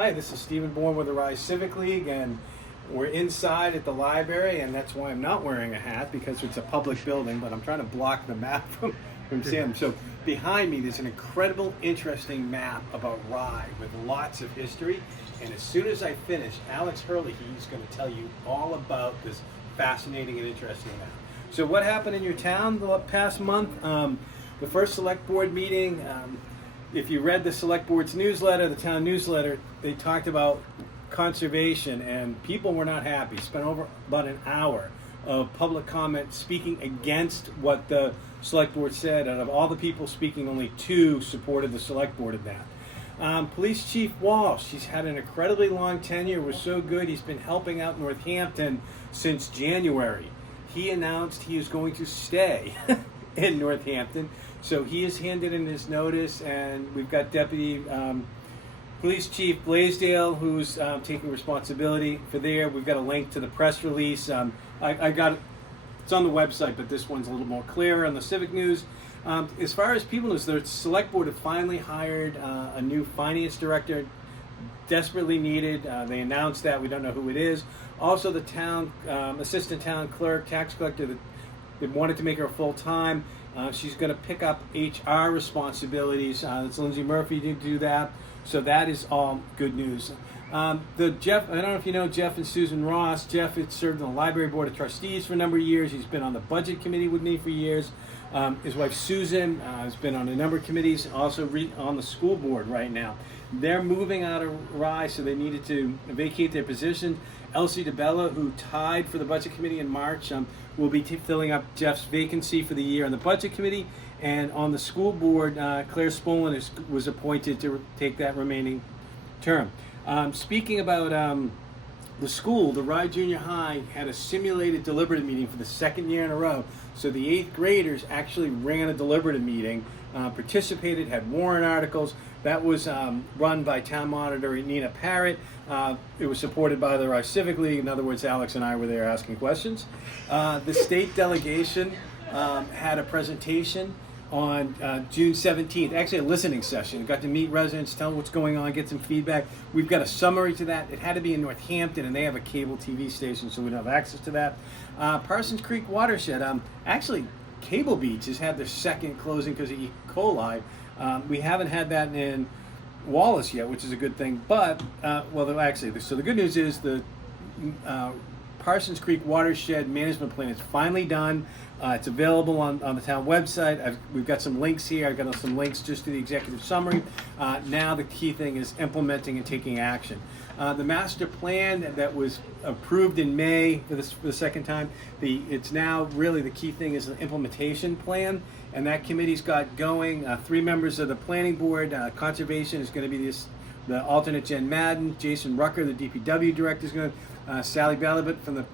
Hi, this is Stephen Bourne with the Rise Civic League, and we're inside at the library, and that's why I'm not wearing a hat, because it's a public building, but I'm trying to block the map from seeing. So behind me, there's an incredible, interesting map about Rye with lots of history, and as soon as I finish, Alex Hurley, he's going to tell you all about this fascinating and interesting map. So what happened in your town the past month? The first select board meeting, if you read the select board's newsletter, the town newsletter, they talked about conservation, and people were not happy. Spent over about an hour of public comment speaking against what the select board said. Out of all the people speaking, only 2 supported the select board of that. Police Chief Walsh, he's had an incredibly long tenure, was so good, he's been helping out Northampton since January. He announced he is going to stay in Northampton, so he has handed in his notice, and we've got Deputy Police Chief Blaisdell, who's taking responsibility for there. We've got a link to the press release. I got it's on the website, but this one's a little more clear on the Civic News. As far as people knows, the select board have finally hired a new finance director, desperately needed. They announced that. We don't know who it is. Also, the town assistant town clerk, tax collector, they wanted to make her full-time. She's going to pick up HR responsibilities. It's Lindsay Murphy to do that. So that is all good news. Jeff, I don't know if you know Jeff and Susan Ross. Jeff had served on the Library Board of Trustees for a number of years. He's been on the Budget Committee with me for years. His wife Susan has been on a number of committees, also on the school board right now. They're moving out of Rye, so they needed to vacate their position. Elsie DeBella, who tied for the Budget Committee in March, will be filling up Jeff's vacancy for the year on the Budget Committee. And on the school board, Claire Spolin was appointed to take that remaining term. Speaking about the school, the Rye Junior High had a simulated deliberative meeting for the 2nd year in a row. So the 8th graders actually ran a deliberative meeting, participated, had warrant articles. That was run by Town Monitor Nina Parrott. It was supported by the Rye Civic League. In other words, Alex and I were there asking questions. The state delegation had a presentation on June 17th, actually a listening session. Got to meet residents, tell them what's going on, get some feedback. We've got a summary to that. It had to be in Northampton, and they have a cable TV station, so we don't have access to that. Parsons Creek Watershed, actually Cable Beach has had their 2nd closing because of E. coli. We haven't had that in Wallace yet, which is a good thing, but, so the good news is the Parsons Creek Watershed Management Plan is finally done. It's available on the town website. We've got some links here. I've got some links just to the executive summary. Now the key thing is implementing and taking action. The master plan that was approved in May for the 2nd time, it's now really the key thing is the implementation plan, and that committee's got going. 3 members of the planning board. Conservation is going to be the alternate Jen Madden. Jason Rucker, the DPW director, is going to. Sally Balabit from the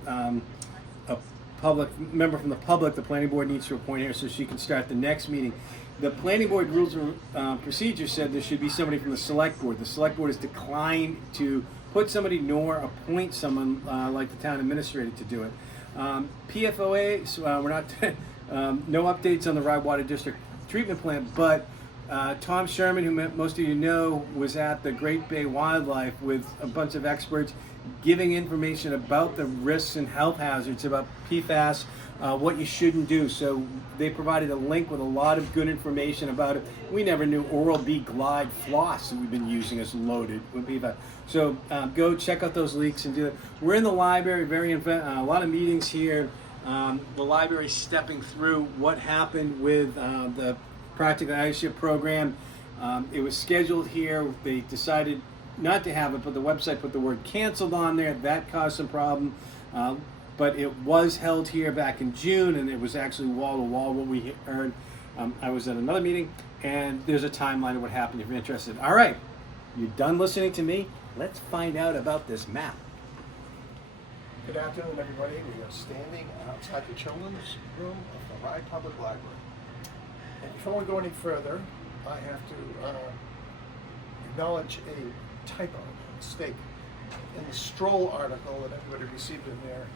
member from the public, the planning board needs to appoint her so she can start the next meeting. The planning board rules and procedure said there should be somebody from the select board. The select board has declined to put somebody nor appoint someone like the town administrator to do it. PFOA, so we're not no updates on the Rye Water District treatment plant, but Tom Sherman, who most of you know, was at the Great Bay Wildlife with a bunch of experts giving information about the risks and health hazards about PFAS, what you shouldn't do. So they provided a link with a lot of good information about it. We never knew Oral-B Glide floss that we've been using is loaded with PFAS. So go check out those leaks and do it. We're in the library, a lot of meetings here. The library's stepping through what happened with the Practical Ownership Program. It was scheduled here. They decided not to have it, but the website put the word canceled on there. That caused some problem. But it was held here back in June, and it was actually wall-to-wall what we heard. I was at another meeting, and there's a timeline of what happened if you're interested. All right, you're done listening to me? Let's find out about this map. Good afternoon, everybody. We are standing outside the children's room of the Rye Public Library. And before we go any further, I have to acknowledge a typo, mistake. In the Stroll article that everybody received in their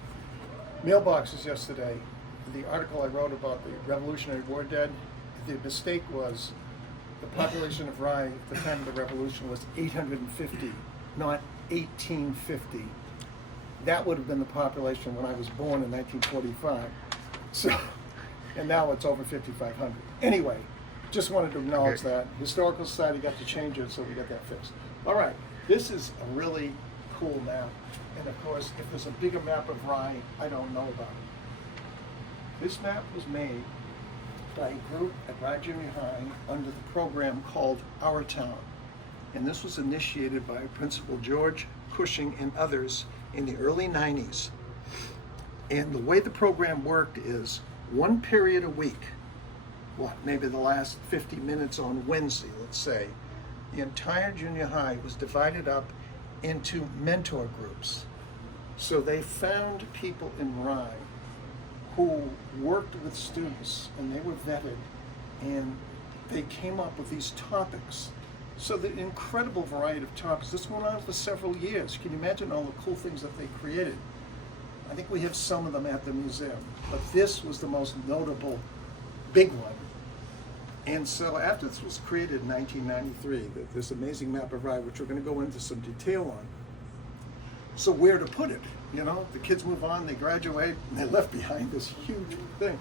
mailboxes yesterday, the article I wrote about the Revolutionary War dead, the mistake was the population of Rye at the time of the Revolution was 850 not 1850. That would have been the population when I was born in 1945. So, and now it's over 5,500. Anyway, just wanted to acknowledge that. Historical Society got to change it, so we got that fixed. All right, this is a really cool map. And of course, if there's a bigger map of Rye, I don't know about it. This map was made by a group at Rye Junior High under the program called Our Town. And this was initiated by Principal George Cushing and others in the early 90s. And the way the program worked is one period a week, maybe the last 50 minutes on Wednesday, let's say, the entire junior high was divided up into mentor groups. So they found people in Rye who worked with students, and they were vetted, and they came up with these topics. So the incredible variety of topics. This went on for several years. Can you imagine all the cool things that they created? I think we have some of them at the museum, but this was the most notable big one. And so after this was created in 1993, this amazing map of Rye, which we're going to go into some detail on. So where to put it? You know, the kids move on, they graduate, and they left behind this huge thing.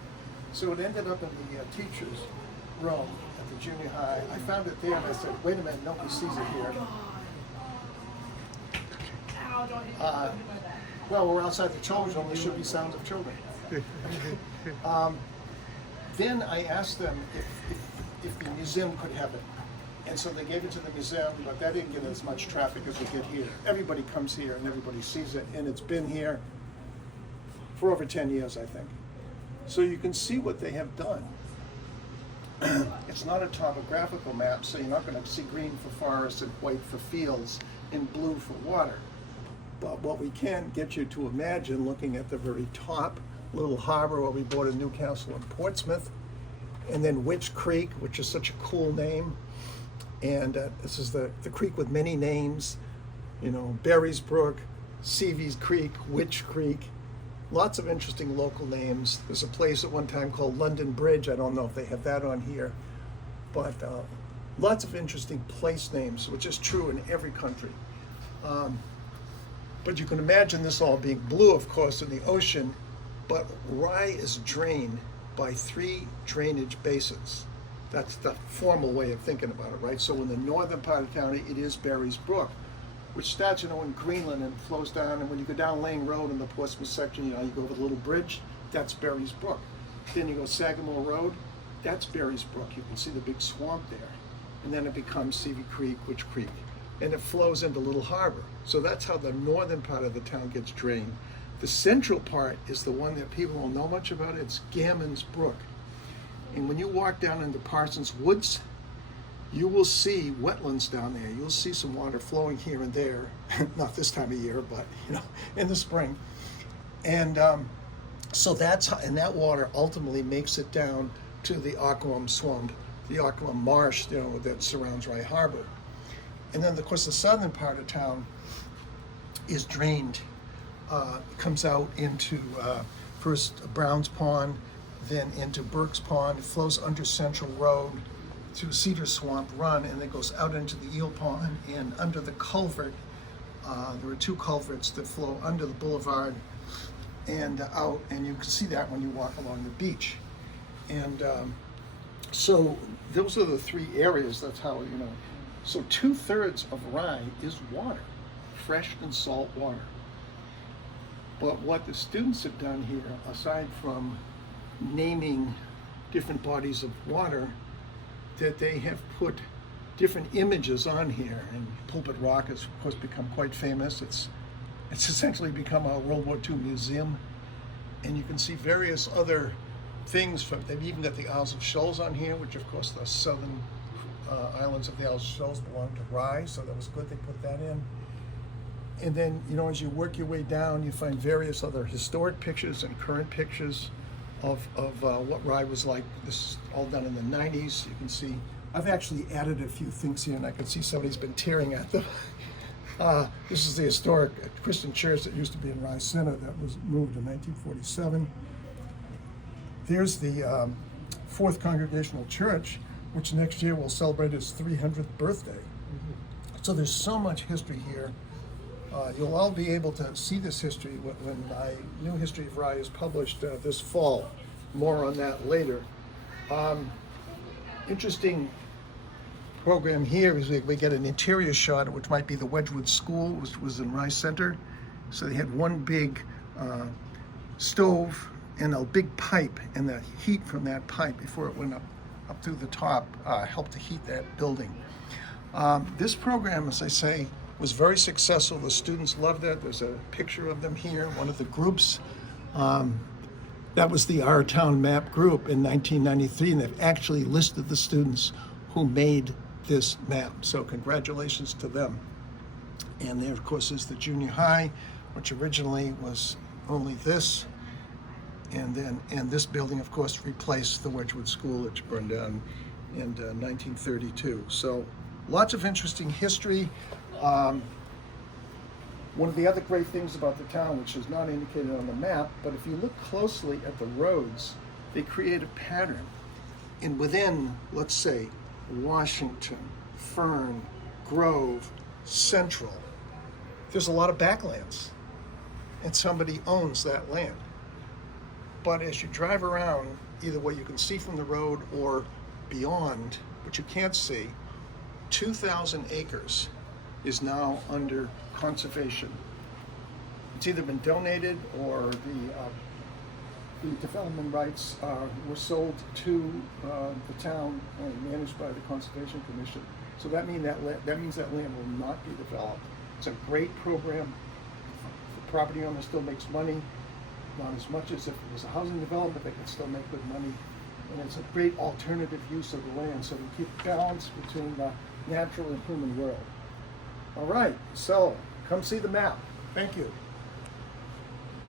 So it ended up in the teacher's room at the junior high. I found it there, and I said, wait a minute, nobody sees it here. Well, we're outside the children's room, there should be sounds of children. Then I asked them if the museum could have it. And so they gave it to the museum, but that didn't get as much traffic as we get here. Everybody comes here and everybody sees it, and it's been here for over 10 years, I think. So you can see what they have done. It's not a topographical map, so you're not going to see green for forests and white for fields and blue for water. But what we can get you to imagine, looking at the very top, little harbor where we bought in Newcastle and Portsmouth, and then Witch Creek, which is such a cool name. And this is the creek with many names, you know, Berry's Brook, Seavy's Creek, Witch Creek, lots of interesting local names. There's a place at one time called London Bridge. I don't know if they have that on here, but lots of interesting place names, which is true in every country. But you can imagine this all being blue, of course, in the ocean, but Rye is drained by 3 drainage basins. That's the formal way of thinking about it, right? So in the northern part of town, it is Berry's Brook, which starts, you know, in Greenland and flows down. And when you go down Lane Road in the Portsmouth section, you know, you go over the little bridge, that's Berry's Brook. Then you go Sagamore Road, that's Berry's Brook. You can see the big swamp there. And then it becomes Seavey Creek, Witch Creek. And it flows into Little Harbor. So that's how the northern part of the town gets drained. The central part is the one that people don't know much about. It's Gammons Brook. And when you walk down into Parsons Woods, you will see wetlands down there. You'll see some water flowing here and there, not this time of year, but you know, in the spring. And so that's how, and that water ultimately makes it down to the Occoquan Swamp, the Occoquan Marsh, you know, that surrounds Rye Harbor. And then, of course, the southern part of town is drained, comes out into first Brown's Pond, then into Burke's Pond. It flows under Central Road through Cedar Swamp Run, and then goes out into the Eel Pond, and under the culvert. There are 2 culverts that flow under the boulevard and out, and you can see that when you walk along the beach. And so those are the 3 areas. That's how, you know. So 2/3 of Rye is water, fresh and salt water. But what the students have done here, aside from naming different bodies of water, that they have put different images on here. And Pulpit Rock has, of course, become quite famous. It's essentially become a World War II museum. And you can see various other things. They've even got the Isles of Shoals on here, which, of course, the southern islands of the Isles of Shoals belong to Rye, so that was good they put that in. And then, you know, as you work your way down, you find various other historic pictures and current pictures of what Rye was like. This is all done in the 90s. You can see, I've actually added a few things here, and I can see somebody's been tearing at them. This is the historic Christian church that used to be in Rye Center that was moved in 1947. There's the Fourth Congregational Church, which next year will celebrate its 300th birthday. So there's so much history here. You'll all be able to see this history when my new history of Rye is published this fall. More on that later. Interesting program here is we get an interior shot, which might be the Wedgwood School, which was in Rye Center. So they had one big stove and a big pipe, and the heat from that pipe before it went up through the top helped to heat that building. This program, as I say, was very successful. The students loved it. There's a picture of them here, one of the groups. That was the Our Town Map group in 1993, and they've actually listed the students who made this map. So congratulations to them. And there, of course, is the junior high, which originally was only this. And this building, of course, replaced the Wedgwood School, which burned down in 1932. So lots of interesting history. One of the other great things about the town, which is not indicated on the map, but if you look closely at the roads, they create a pattern. And within, let's say, Washington, Fern, Grove, Central, there's a lot of backlands, and somebody owns that land. But as you drive around, either what you can see from the road or beyond, but you can't see, 2,000 acres is now under conservation. It's either been donated or the development rights were sold to the town and managed by the Conservation Commission. So that means that land will not be developed. It's a great program. The property owner still makes money, not as much as if it was a housing development, they can still make good money. And it's a great alternative use of the land, so we keep balance between the natural and human world. All right, so come see the map. Thank you.